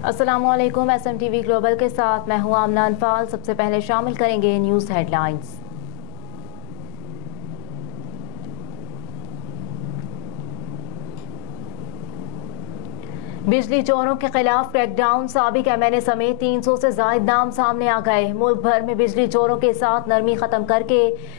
अस्सलामुअलैकुम। SMTV global के साथ मैं हूं आमना अनफाल। सबसे पहले शामिल करेंगे न्यूज़ हेडलाइंस। बिजली चोरों के खिलाफ क्रैकडाउन, साबिक MNA समेत 300 से जायद नाम सामने आ गए। मुल्क भर में बिजली चोरों के साथ नरमी खत्म करके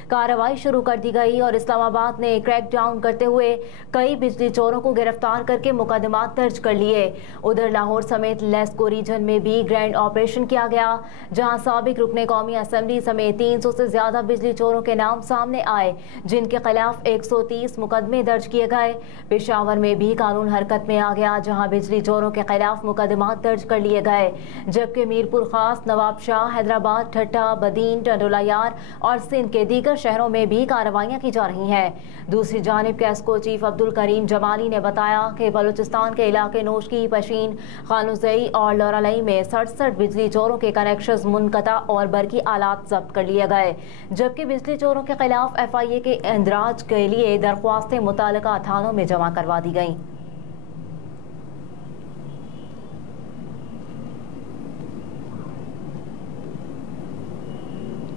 कार्रवाई शुरू कर दी गई और इस्लामाबाद ने क्रैकडाउन करते हुए कई बिजली चोरों को गिरफ्तार करके मुकदमात दर्ज कर लिए। उधर लाहौर समेत लेस्को रीजन में भी ग्रैंड ऑपरेशन किया गया, जहां साबिक रुकने कौमी असम्बली समेत 300 से ज्यादा बिजली चोरों के नाम सामने आए, जिनके खिलाफ 130 मुकदमे दर्ज किए गए। पेशावर में भी कानून हरकत में आ गया, जहां बिजली चोरों के खिलाफ मुकदमात दर्ज कर लिए गए, जबकि मीरपुर खास, नवाबशाह, हैदराबाद, ठट्टा, बदीन, टंडोलायार और सिंध के दीगर शहरों में भी कार्रवाइयां की जा रही हैं। दूसरी जानिब कैस्को चीफ अब्दुल करीम जमाली ने बताया कि बलूचिस्तान के इलाके नोशकी, पशीन, खानुजई और लोरालई में 67 बिजली चोरों के कनेक्शन मुनकता और बरकी आलात जब्त कर लिए गए, जबकि बिजली चोरों के खिलाफ FIA के इंदराज के लिए दरख्वास्तें मुताल्लिका थानों में जमा करवा दी गईं।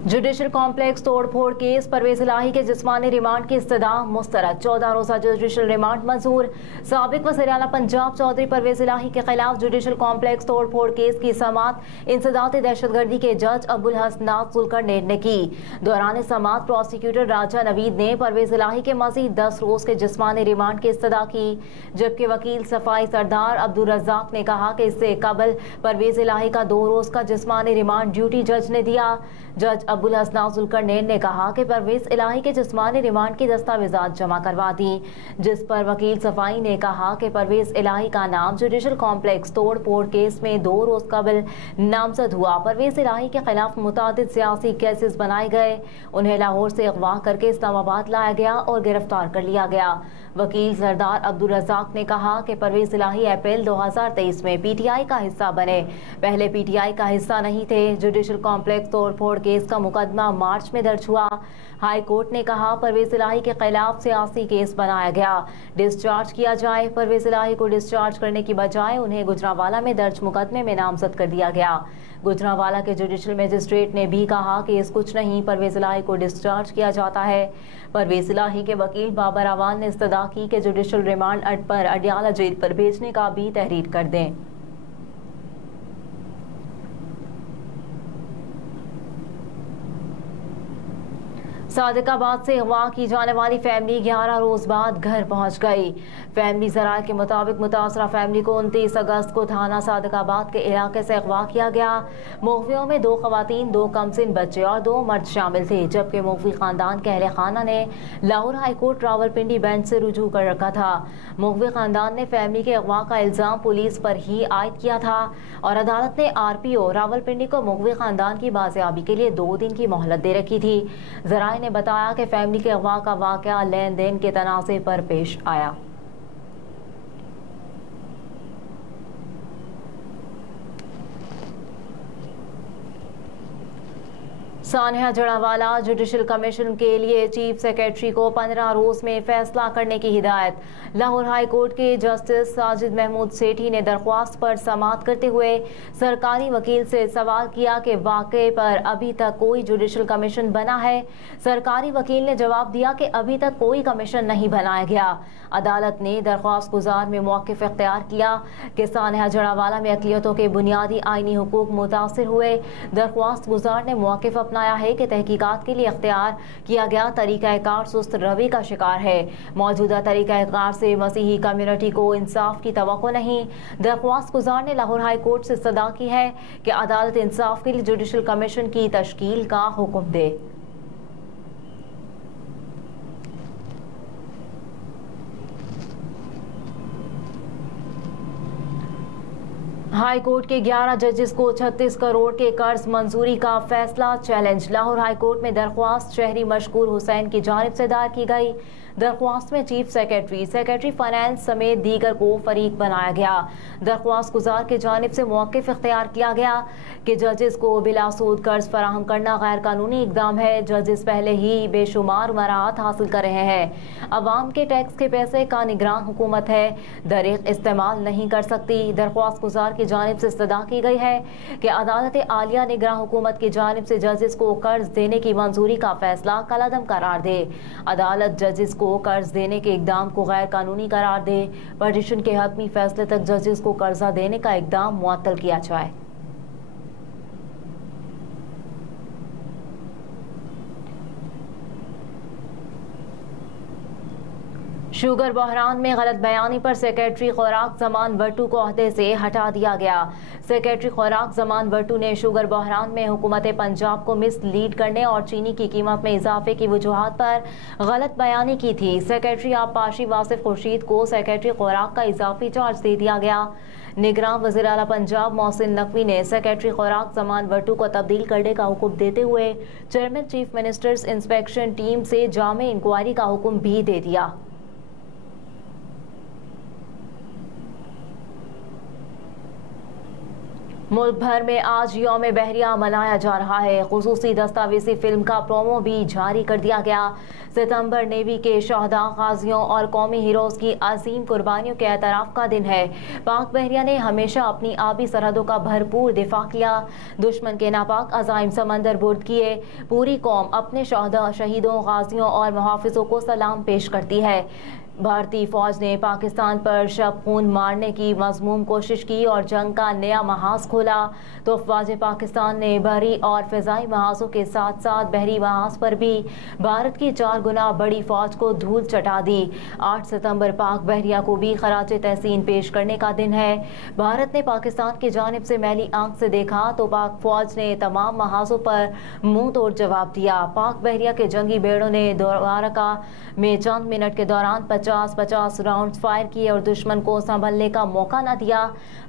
जुडिशल कॉम्प्लेक्स तोड़फोड़ केस, परवेज इलाही के जिस्मानी रिमांड की इस्तदा मुस्तरद। 14 रोजा जुडिशल रिमांड मंजूर। साबिक वज़ीर आला पंजाब चौधरी परवेज इलाही के खिलाफ जुडिशल कॉम्प्लेक्स तोड़फोड़ केस की समाअत इंसदाद दहशतगर्दी के जज अबुल हसनात जुल्करनैन ने की। दौरान समाअत प्रोसिक्यूटर राजा नवीद ने परवेज इलाही के मजीद 10 रोज के जिस्मानी रिमांड की इस्तदा की, जबकि वकील सफाई सरदार अब्दुल रज़ाक ने कहा कि इससे कबल परवेज इलाही का 2 रोज का जिस्मानी रिमांड ड्यूटी जज ने दिया। जज अबुल हसनात जुल्करनैन ने कहा कि परवेज इलाही के जिस्मानी रिमांड की दस्तावेजात जमा करवा दी, जिस पर वकील सफाई ने कहा कि परवेज इलाही का नाम जुडिशल कॉम्प्लेक्स तोड़ फोड़ केस में 2 रोज कबल नामजद हुआ। परवेज इलाही के खिलाफ मुतादिद सियासी केसेस बनाए गए, उन्हें लाहौर से अगवा करके इस्लामाबाद लाया गया और गिरफ्तार कर लिया गया। वकील सरदार अब्दुल रज़ाक ने कहा कि परवेज इलाही अप्रैल 2023 में PTI का हिस्सा बने, पहले PTI का हिस्सा नहीं थे। जुडिशल कॉम्प्लेक्स तोड़ फोड़ केस का मुकदमा मार्च में दर्ज हुआ। हाई कोर्ट ने कहा परवेज इलाही के खिलाफ सियासी केस बनाया गया, डिस्चार्ज किया जाए। परवेज इलाही को डिस्चार्ज करने की बजाय उन्हें गुजरांवाला में दर्ज मुकदमे में नामजद कर दिया गया। गुजरांवाला के जुडिशल मजिस्ट्रेट ने भी कहा कि इस कुछ नहीं, परवेज इलाही को डिस्चार्ज किया जाता है। परवेज इलाही के वकील बाबर अवान ने इस्तदा की कि जुडिशल रिमांड पर अडियाला जेल पर भेजने का भी तहरीर कर दें। सादिकाबाद से अगवा की जाने वाली फैमिली 11 रोज बाद घर पहुंच गई। फैमिली ज़राए के मुताबिक मुतासरा फैमिली को 29 अगस्त को थाना सादिकाबाद के इलाके से अगवा किया गया। मुखबियों में 2 खवातीन, 2 कमसिन बच्चे और 2 मर्द शामिल थे, जबकि मुखबी खानदान के अहले खाना ने लाहौर हाईकोर्ट रावलपिंडी बेंच से रुजू कर रखा था। मुखबी खानदान ने फैमिली के अगवा का इल्ज़ाम पुलिस पर ही आयद किया था और अदालत ने RPO रावलपिंडी को मुखबी खानदान की बाजियाबी के लिए 2 दिन की मोहलत दे रखी थी। ज़राए ने बताया कि फैमिली के अगवा का वाकया लेन देन के तनाज़े पर पेश आया। सानिया जड़ावाला, जुडिशल कमीशन के लिए चीफ सेक्रेटरी को 15 रोज में फैसला करने की हिदायत। लाहौर हाई कोर्ट के जस्टिस साजिद महमूद सेठी ने दरख्वास्त पर समाअत करते हुए सरकारी वकील से सवाल किया कि वाक़े पर अभी तक कोई जुडिशल कमीशन बना है। सरकारी वकील ने जवाब दिया कि अभी तक कोई कमीशन नहीं बनाया गया। अदालत ने दरख्वास्त गुजार में मौक़िफ़ इख्तियार किया कि सानिया जड़ावाला में अक़लियतों के बुनियादी आइनी हुकूक मुतासिर हुए। दरख्वास्त गुजार ने मौक़िफ़ अपनाया है कि तहकीकात के लिए इख्तियार किया गया तरीक़ाकार सुस्त रवि का शिकार है। मौजूदा तरीक़ाकार से मसीही कम्युनिटी को इंसाफ की तवक्को नहीं। दरख्वास्त गुजार ने लाहौर हाई कोर्ट से सदा की है कि अदालत इंसाफ के लिए जुडिशल कमीशन की तश्कील का हुक्म दे। हाई कोर्ट के 11 जजेस को 36 करोड़ के कर्ज मंजूरी का फैसला चैलेंज। लाहौर हाई कोर्ट में दरख्वास्त शहरी मशकूर हुसैन की जानिब से दायर की गई। दरख्वास्त में चीफ सेक्रेटरी फाइनेंस समेत दीगर को फरीक बनाया गया। दरख्वास्त गुजार की जानिब से मौक़िफ़ इख्तियार किया गया कि जजेस को बिलासूद कर्ज फराहम करना गैर कानूनी इकदाम है। जजेस पहले ही बेशुमार मराहत हासिल कर रहे हैं। अवाम के टैक्स के पैसे का निगरान हुकूमत है, दरीग इस्तेमाल नहीं कर सकती। दरख्वास्त गुजार की जानिब से इस्तदा की गई है कि अदालत आलिया निगरान हुकूमत की जानिब से जजेस को कर्ज देने की मंजूरी का फैसला कलअदम करार दे। अदालत जजेस को कर्ज देने के इकदाम को गैर कानूनी करार दे। पटिशन के हतमी फैसले तक जजेस को कर्जा देने का इकदाम मुअत्तल किया जाए। शुगर बहरान में गलत बयानी पर सेक्रेटरी खुराक जमान वट्टू को ओहदे से हटा दिया गया। सेक्रेटरी खुराक जमान वट्टू ने शुगर बहरान में हुकूमत पंजाब को मिसलीड करने और चीनी की कीमत में इजाफे की वजूहात पर गलत बयानी की थी। सेक्रेटरी आबपाशी वासिफ खुर्शीद को सेक्रेटरी खुराक का इजाफी चार्ज दे दिया गया। निगरान वज़ीर आला पंजाब मोहसिन नकवी ने सेक्रेटरी खुराक जमान वट्टू को तब्दील करने का हुक्म देते हुए chairman chief ministers inspection team से जामे इंक्वायरी का हुक्म भी दे दिया। मुल्क भर में आज यौम बहरिया मनाया जा रहा है। खुसूसी दस्तावेजी फिल्म का प्रोमो भी जारी कर दिया गया। सितंबर नेवी के शहदा, गाजियों और कौमी हीरोज़ की अजीम कुर्बानियों के एतराफ़ का दिन है। पाक बहरिया ने हमेशा अपनी आबी सरहदों का भरपूर दिफा किया, दुश्मन के नापाक अज़ाइम समंदर बुर्द किए। पूरी कौम अपने शहदा, शहीदों, गाजियों और मुहाफ़िज़ों को सलाम पेश करती है। भारतीय फौज ने पाकिस्तान पर शब खून मारने की मज़मूम कोशिश की और जंग का नया महाज खोला, तो अफवाज पाकिस्तान ने बहरी और फ़िज़ाई महाजों के साथ साथ बहरी महाज पर भी भारत की 4 गुना बड़ी फौज को धूल चटा दी। 8 सितंबर पाक बहरिया को भी खराज तहसीन पेश करने का दिन है। भारत ने पाकिस्तान की जानिब से मैली आंख से देखा तो पाक फौज ने तमाम महाजों पर मुंह तोड़ जवाब दिया। पाक बहरिया के जंगी बेड़ों ने द्वारका में चंद मिनट के दौरान 50 राउंड फायर किए और दुश्मन को संभलने का मौका न दिया।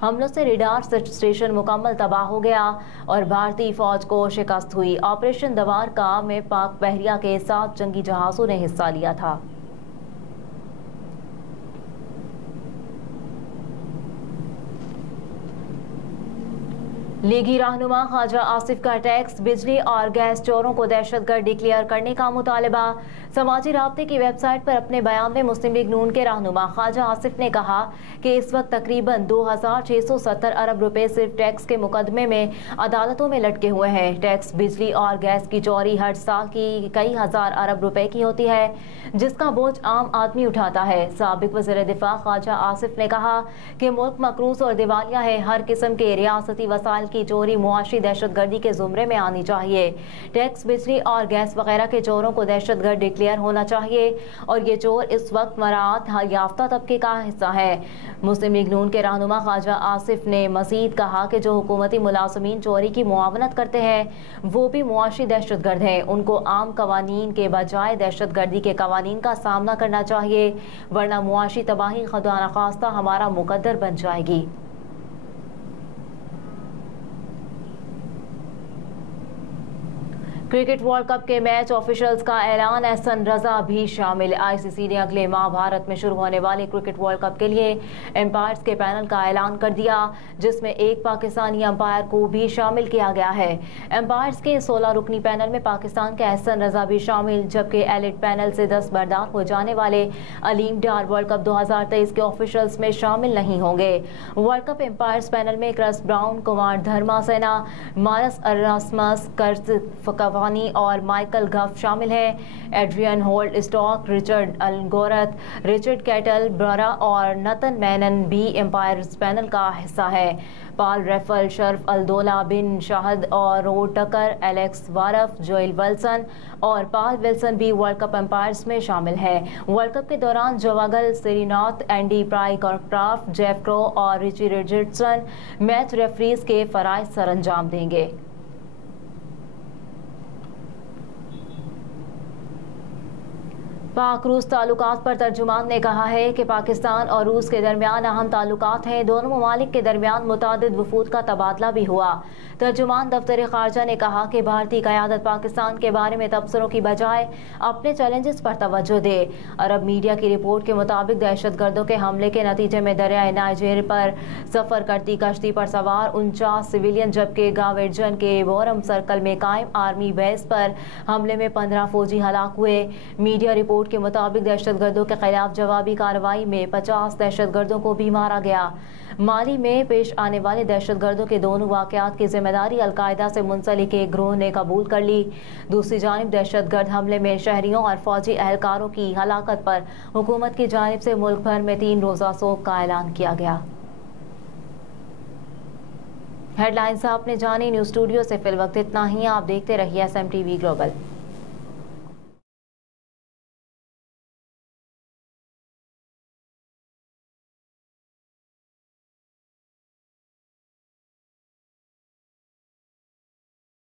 हमलों से रेडार स्टेशन मुकम्मल तबाह हो गया और भारतीय फौज को शिकस्त हुई। ऑपरेशन द्वारका में पाक बहरिया के 7 जंगी जहाजों ने हिस्सा लिया था। लीगी रहनुमा ख्वाजा आसिफ का टैक्स, बिजली और गैस चोरों को दहशतगर्द डिक्लेयर करने का मुतालबा। समाजी राब्ते की वेबसाइट पर अपने बयान में मुस्लिम लीग नून के रहनुमा ख्वाजा आसिफ ने कहा कि इस वक्त तकरीबन 2670 अरब रुपए सिर्फ टैक्स के मुकदमे में अदालतों में लटके हुए हैं। टैक्स, बिजली और गैस की चोरी हर साल की कई हजार अरब रुपए की होती है, जिसका बोझ आम आदमी उठाता है। साबिक वज़ीर दिफा ख्वाजा आसिफ ने कहा कि मुल्क मकरूज और दिवालिया है। हर किस्म के रियासती वसाइल की चोरी मुआशी दहशतगर्दी के जुमरे में आनी चाहिए। टैक्स, बिजली और गैस वगैरह के चोरों को दहशतगर्द डिक्लेयर होना चाहिए और ये चोर इस वक्त मराहत याफ्ता तबके का हिस्सा है। मुस्लिम लीग नून के रहनुमा ख्वाजा आसिफ ने मजीद कहा कि जो हुकूमती मुलाजमीन चोरी की मुआवनत करते हैं वो भी मुआशी दहशतगर्द हैं। उनको आम कवानीन के बजाय दहशतगर्दी के कवानीन का सामना करना चाहिए, वरना मुआशी तबाही खुदा न खास्ता हमारा मुकद्दर बन जाएगी। क्रिकेट वर्ल्ड कप के मैच ऑफिशियल्स का ऐलान, एहसन रजा भी शामिल। आईसीसी ने अगले माह भारत में शुरू होने वाले क्रिकेट वर्ल्ड कप के लिए एम्पायर्स के पैनल का ऐलान कर दिया, जिसमें एक पाकिस्तानी अंपायर को भी शामिल किया गया है। एम्पायर्स के 16 रुकनी पैनल में पाकिस्तान के एहसन रजा भी शामिल, जबकि एलिट पैनल से 10 बरदार हो जाने वाले अलीम डार वर्ल्ड कप 2023 के ऑफिशियल्स में शामिल नहीं होंगे। वर्ल्ड कप एम्पायर्स पैनल में Chris Brown, Kumar Dharmasena, Marais Erasmus, कर्ज और माइकल गफ शामिल हैं। Adrian Holdstock, Richard Illingworth, Richard Kettleborough और नतन मैनन भी एम्पायर्स पैनल का हिस्सा है। पाल रेफल, शर्फ अल्दोला बिन शाहद और रो टकर, एलेक्स वारफ, जोएल विल्सन और पाल विल्सन भी वर्ल्ड कप एम्पायर्स में शामिल हैं। वर्ल्ड कप के दौरान जोवागल सिरीनॉथ, एंडी प्राइक्रॉफ्ट, जेफ क्रो और रिची रिचर्डसन मैच रेफरीज के फराइज सरअंजाम देंगे। पाक रूस ताल्लुकात पर तर्जुमान ने कहा है कि पाकिस्तान और रूस के दरमियान अहम ताल्लुकात हैं। दोनों ममालिक के दरमियान मुतादिद वफूद का तबादला भी हुआ। तर्जुमान दफ्तर खारजा ने कहा कि भारतीय क़यादत पाकिस्तान के बारे में तबसरों की बजाय अपने चैलेंजेस पर तवज्जो दे। अरब मीडिया की रिपोर्ट के मुताबिक दहशत गर्दों के हमले के नतीजे में दरियाए नाइजर पर सफ़र करती कश्ती पर सवार 49 सिविलियन जबकि गावेरजन के बोरम सर्कल में कायम आर्मी बेस पर हमले में 15 फौजी हलाक हुए। मीडिया रिपोर्ट के मुताबिक दहशतगर्दों के खिलाफ जवाबी कार्रवाई में 50 दहशतगर्दों को भी मारा गया। माली में पेश आने वाले दहशतगर्दों के दोनों वाक़यात की जिम्मेदारी अलकायदा से मुंसलिक एक गिरोह ने कबूल कर ली। दूसरी जानिब दहशतगर्द हमले में शहरियों और फौजी एहलकारों की हलाकत पर हुकूमत की जानिब से मुल्क भर में 3 रोज़ा सोग का ऐलान किया गया। हेडलाइंस आपने जानी। न्यूज़ स्टूडियो से फिल वक्त इतना ही। आप देखते रहिए SMTV ग्लोबल।